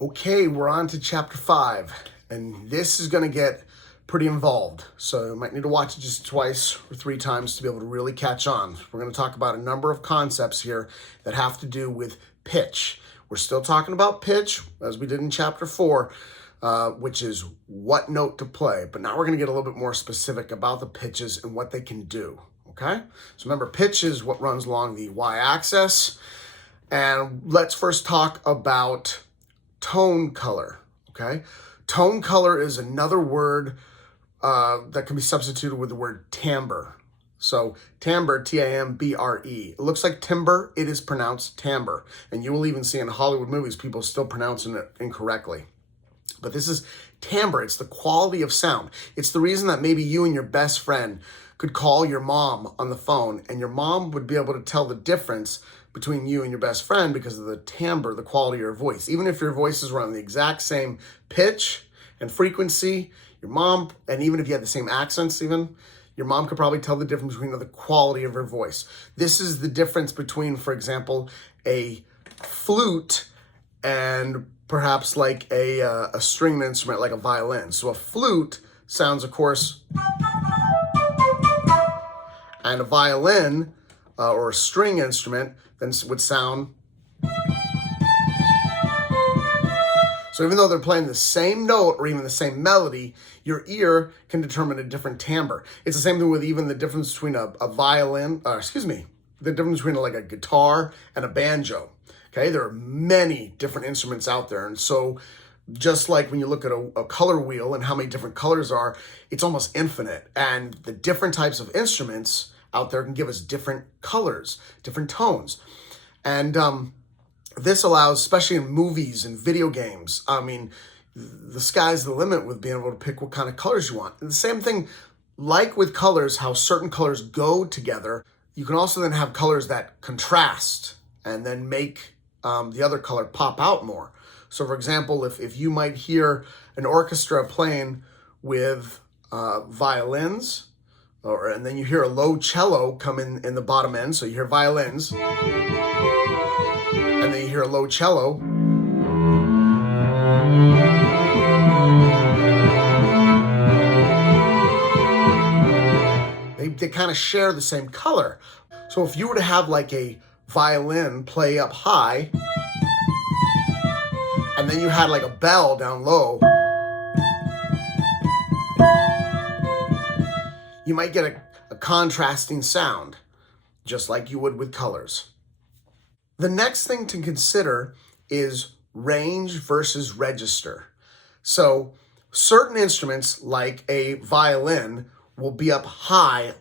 Okay, we're on to chapter 5, and this is going to get pretty involved. So you might need to watch it just twice or 3 times to be able to really catch on. We're going to talk about a number of concepts here that have to do with pitch. We're still talking about pitch, as we did in chapter 4, which is what note to play. But now we're going to get a little bit more specific about the pitches and what they can do, okay? So remember, pitch is what runs along the y-axis. And let's first talk about tone color, okay? Tone color is another word that can be substituted with the word timbre. So timbre, T-A-M-B-R-E. It looks like timber, it is pronounced timbre. And you will even see in Hollywood movies people still pronouncing it incorrectly. But this is timbre, it's the quality of sound. It's the reason that maybe you and your best friend could call your mom on the phone and your mom would be able to tell the difference between you and your best friend because of the timbre, the quality of your voice. Even if your voices were on the exact same pitch and frequency, your mom, and even if you had the same accents even, your mom could probably tell the difference between the quality of her voice. This is the difference between, for example, a flute and perhaps like a stringed instrument like a violin. So a flute sounds, of course, and a violin or a string instrument then would sound. So even though they're playing the same note or even the same melody, your ear can determine a different timbre. It's the same thing with even the difference between a violin, the difference between like a guitar and a banjo. Okay, there are many different instruments out there. And so just like when you look at a color wheel and how many different colors are, it's almost infinite. And the different types of instruments out there can give us different colors, different tones. And this allows, especially in movies and video games, I mean, the sky's the limit with being able to pick what kind of colors you want. And the same thing, like with colors, how certain colors go together, you can also then have colors that contrast and then make the other color pop out more. So for example, if you might hear an orchestra playing with violins, and then you hear a low cello come in the bottom end, so you hear violins, and then you hear a low cello. They kind of share the same color. So if you were to have like a violin play up high, and then you had like a bell down low, you might get a contrasting sound, just like you would with colors. The next thing to consider is range versus register. So certain instruments, like a violin, will be up high.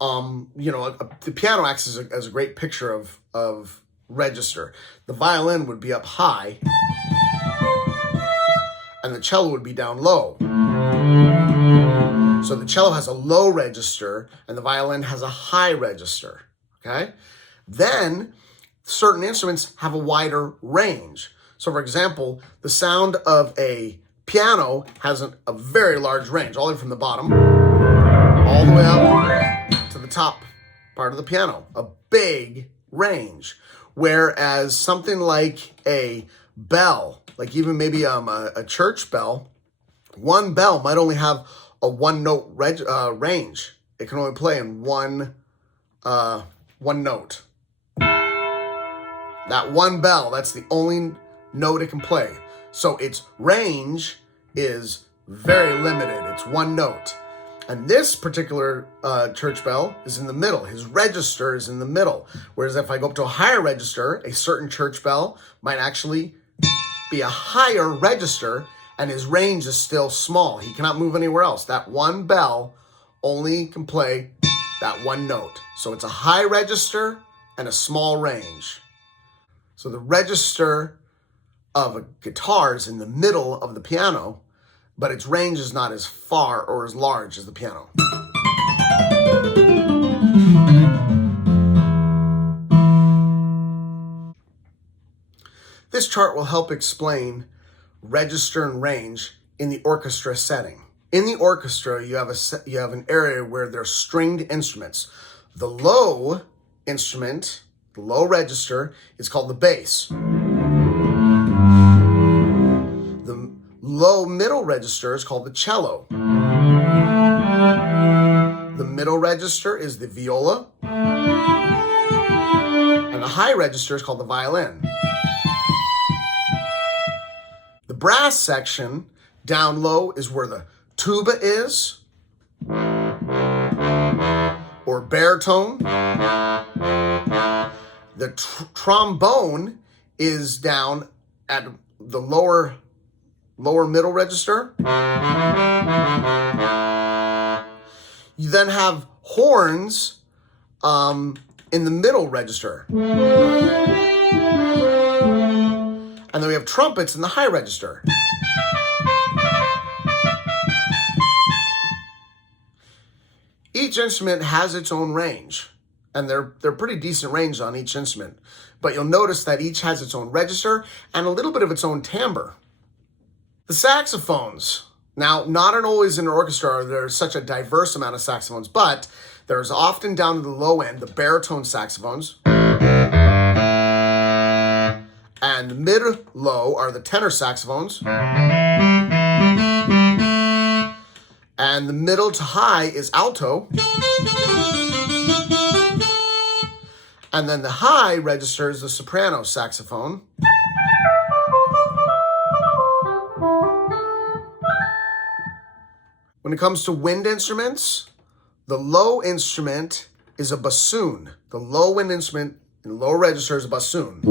The piano acts as a great picture of register. The violin would be up high, and the cello would be down low. So the cello has a low register and the violin has a high register, okay? Then certain instruments have a wider range. So for example, the sound of a piano has a very large range, all the way from the bottom, all the way up to the top part of the piano, a big range. Whereas something like a bell, like even maybe a church bell, one bell might only have a one-note range. It can only play in one note. That one bell, that's the only note it can play. So its range is very limited. It's one note. And this particular church bell is in the middle. His register is in the middle. Whereas if I go up to a higher register, a certain church bell might actually be a higher register, and his range is still small. He cannot move anywhere else. That one bell only can play that one note. So it's a high register and a small range. So the register of a guitar is in the middle of the piano, but its range is not as far or as large as the piano. This chart will help explain register and range in the orchestra setting. In the orchestra, you have an area where there are stringed instruments. The low instrument, the low register, is called the bass. register is called the cello. The middle register is the viola. And the high register is called the violin. The brass section down low is where the tuba is, or baritone. The trombone is down at the lower middle register. You then have horns in the middle register. And then we have trumpets in the high register. Each instrument has its own range, and they're pretty decent range on each instrument. But you'll notice that each has its own register and a little bit of its own timbre. The saxophones. Now, not always in an orchestra are there such a diverse amount of saxophones, but there's often down to the low end, the baritone saxophones. And mid-low are the tenor saxophones. And the middle to high is alto. And then the high register is the soprano saxophone. When it comes to wind instruments, the low instrument is a bassoon. The low wind instrument in the low register is a bassoon.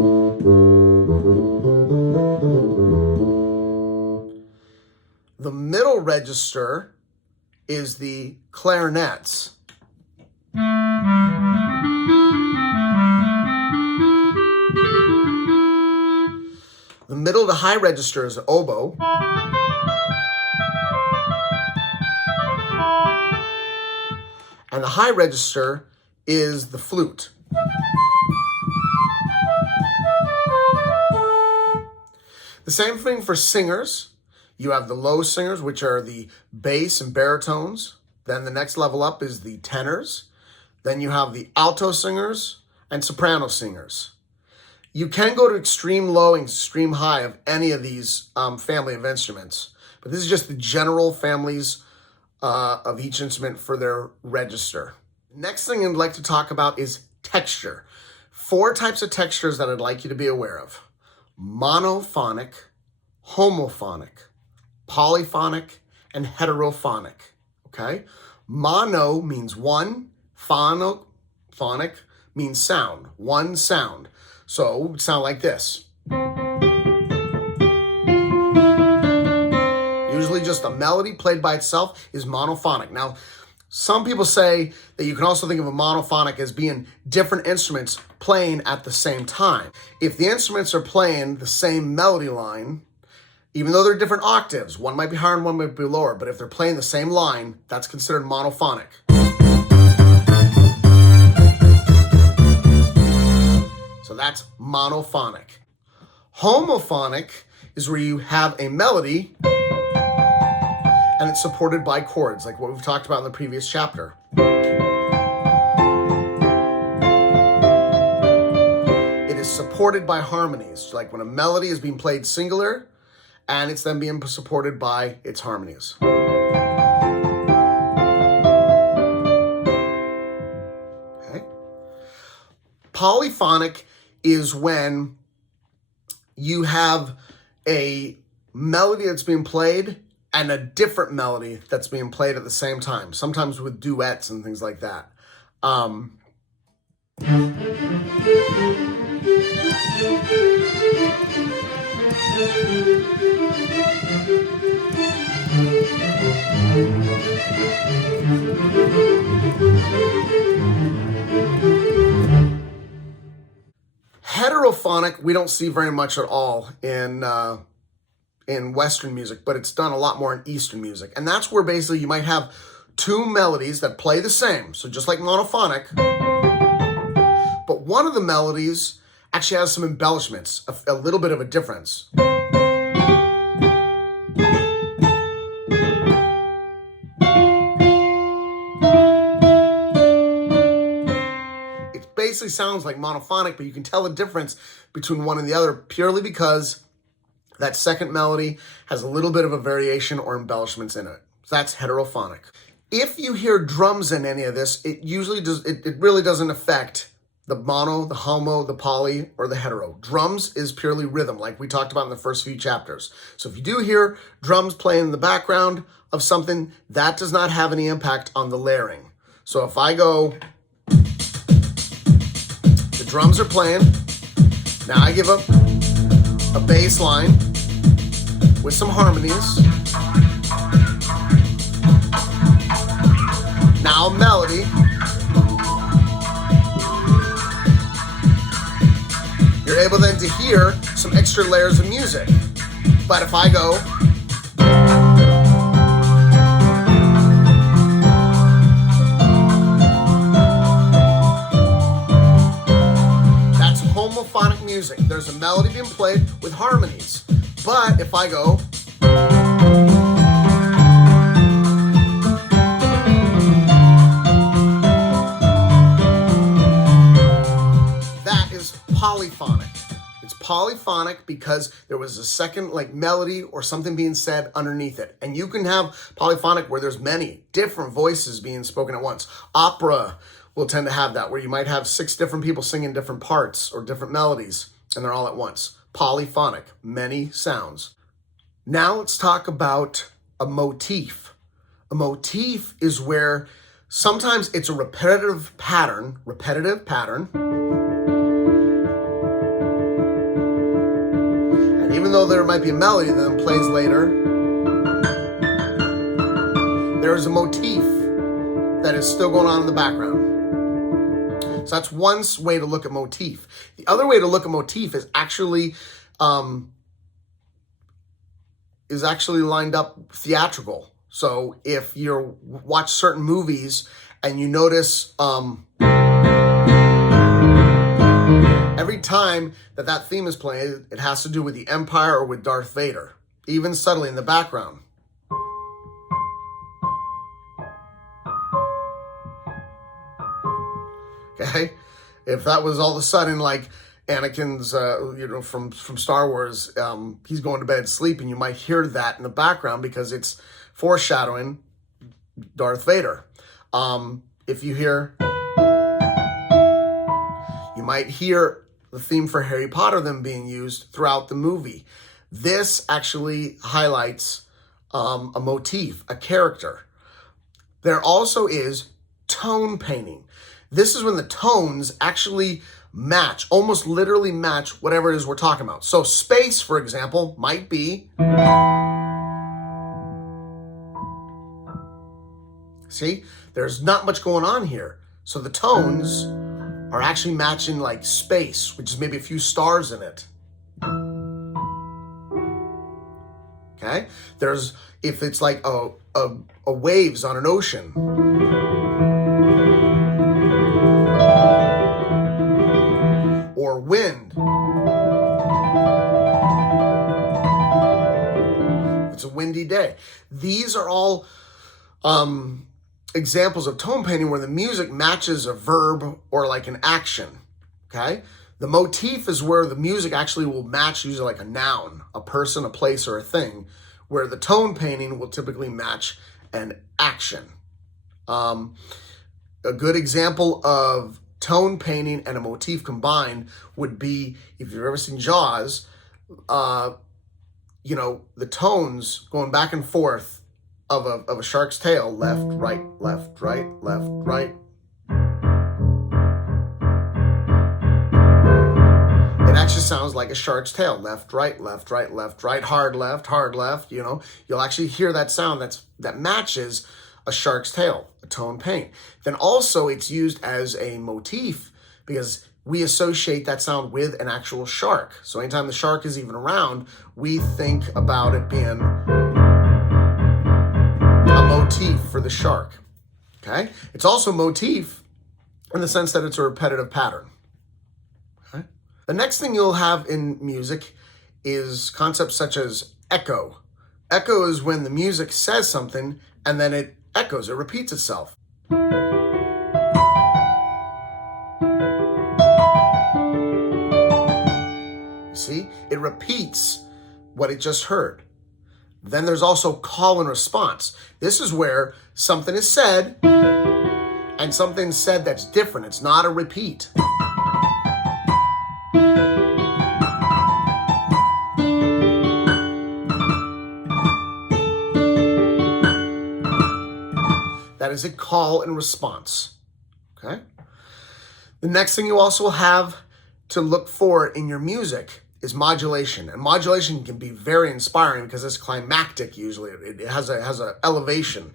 The middle register is the clarinets. The middle to high register is the oboe. And the high register is the flute. The same thing for singers. You have the low singers, which are the bass and baritones. Then the next level up is the tenors. Then you have the alto singers and soprano singers. You can go to extreme low and extreme high of any of these family of instruments. But this is just the general families of each instrument for their register. Next thing I'd like to talk about is texture. 4 types of textures that I'd like you to be aware of. Monophonic, homophonic, polyphonic, and heterophonic. Okay? Mono means one, phonic means sound, one sound. So it would sound like this. Usually just a melody played by itself is monophonic. Now, some people say that you can also think of a monophonic as being different instruments playing at the same time. If the instruments are playing the same melody line, even though they're different octaves, one might be higher and one might be lower, but if they're playing the same line, that's considered monophonic. So that's monophonic. Homophonic is where you have a melody and it's supported by chords, like what we've talked about in the previous chapter. It is supported by harmonies, like when a melody is being played singular, and it's then being supported by its harmonies. Okay. Polyphonic is when you have a melody that's being played and a different melody that's being played at the same time, sometimes with duets and things like that. Heterophonic we don't see very much at all in Western music, but it's done a lot more in Eastern music. And that's where basically you might have 2 melodies that play the same, so just like monophonic, but one of the melodies actually has some embellishments, a little bit of a difference. It basically sounds like monophonic, but you can tell the difference between one and the other purely because that second melody has a little bit of a variation or embellishments in it. So that's heterophonic. If you hear drums in any of this, it really doesn't affect the mono, the homo, the poly, or the hetero. Drums is purely rhythm, like we talked about in the first few chapters. So if you do hear drums playing in the background of something, that does not have any impact on the layering. So if I go, the drums are playing, now I give a bass line with some harmonies. Now a melody. You're able then to hear some extra layers of music. But if I go, that's homophonic music. There's a melody being played with harmonies. But if I go, that is polyphonic. It's polyphonic because there was a second like melody or something being said underneath it. And you can have polyphonic where there's many different voices being spoken at once. Opera will tend to have that, where you might have 6 different people singing different parts or different melodies, and they're all at once. Polyphonic, many sounds. Now let's talk about a motif. A motif is where sometimes it's a repetitive pattern. And even though there might be a melody that then plays later, there is a motif that is still going on in the background. So that's one way to look at motif. The other way to look at motif is actually lined up theatrical. So if you watch certain movies and you notice every time that theme is played, it has to do with the Empire or with Darth Vader, even subtly in the background. Okay, if that was all of a sudden like Anakin's, from Star Wars, he's going to bed sleeping, you might hear that in the background because it's foreshadowing Darth Vader. If you hear, you might hear the theme for Harry Potter then being used throughout the movie. This actually highlights a motif, a character. There also is tone painting. This is when the tones actually match, almost literally match whatever it is we're talking about. So space, for example, might be, see, there's not much going on here. So the tones are actually matching like space, which is maybe a few stars in it. Okay, if it's like a waves on an ocean, or wind. It's a windy day. These are all examples of tone painting where the music matches a verb or like an action, okay? The motif is where the music actually will match usually like a noun, a person, a place, or a thing, where the tone painting will typically match an action. A good example of tone painting and a motif combined would be, if you've ever seen Jaws, the tones going back and forth of a shark's tail, left, right, left, right, left, right. It actually sounds like a shark's tail, left, right, left, right, left, right, hard left, you'll actually hear that sound that matches a shark's tail, a tone paint. Then also it's used as a motif because we associate that sound with an actual shark. So anytime the shark is even around, we think about it being a motif for the shark, okay? It's also a motif in the sense that it's a repetitive pattern, okay? The next thing you'll have in music is concepts such as echo. Echo is when the music says something and then it echoes, it repeats itself. You see, it repeats what it just heard. Then there's also call and response. This is where something is said and something's said that's different. It's not a repeat. That is a call and response, okay? The next thing you also have to look for in your music is modulation. And modulation can be very inspiring because it's climactic usually. It has a elevation.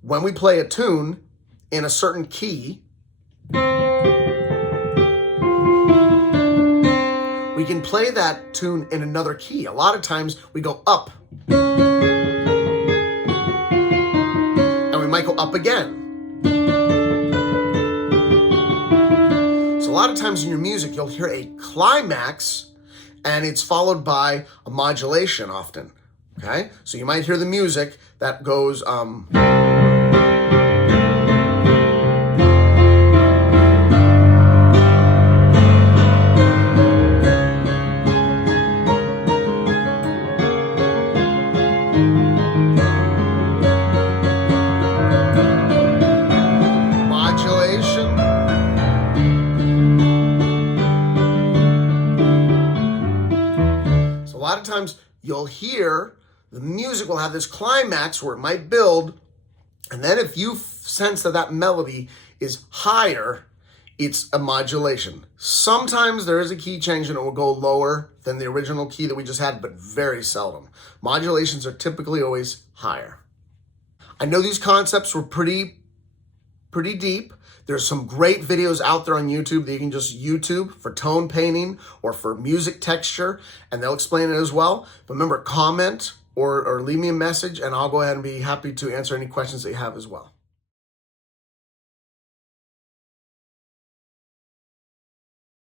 When we play a tune in a certain key, we can play that tune in another key. A lot of times we go up, and we might go up again. So a lot of times in your music, you'll hear a climax and it's followed by a modulation often, okay? So you might hear the music that goes, modulation. So a lot of times you'll hear the music will have this climax where it might build, and then if you sense that that melody is higher, it's a modulation. Sometimes there is a key change and it will go lower than the original key that we just had, but very seldom. Modulations are typically always higher. I know these concepts were pretty deep. There's some great videos out there on YouTube that you can just YouTube for tone painting or for music texture, and they'll explain it as well. But remember, comment or leave me a message, and I'll go ahead and be happy to answer any questions that you have as well.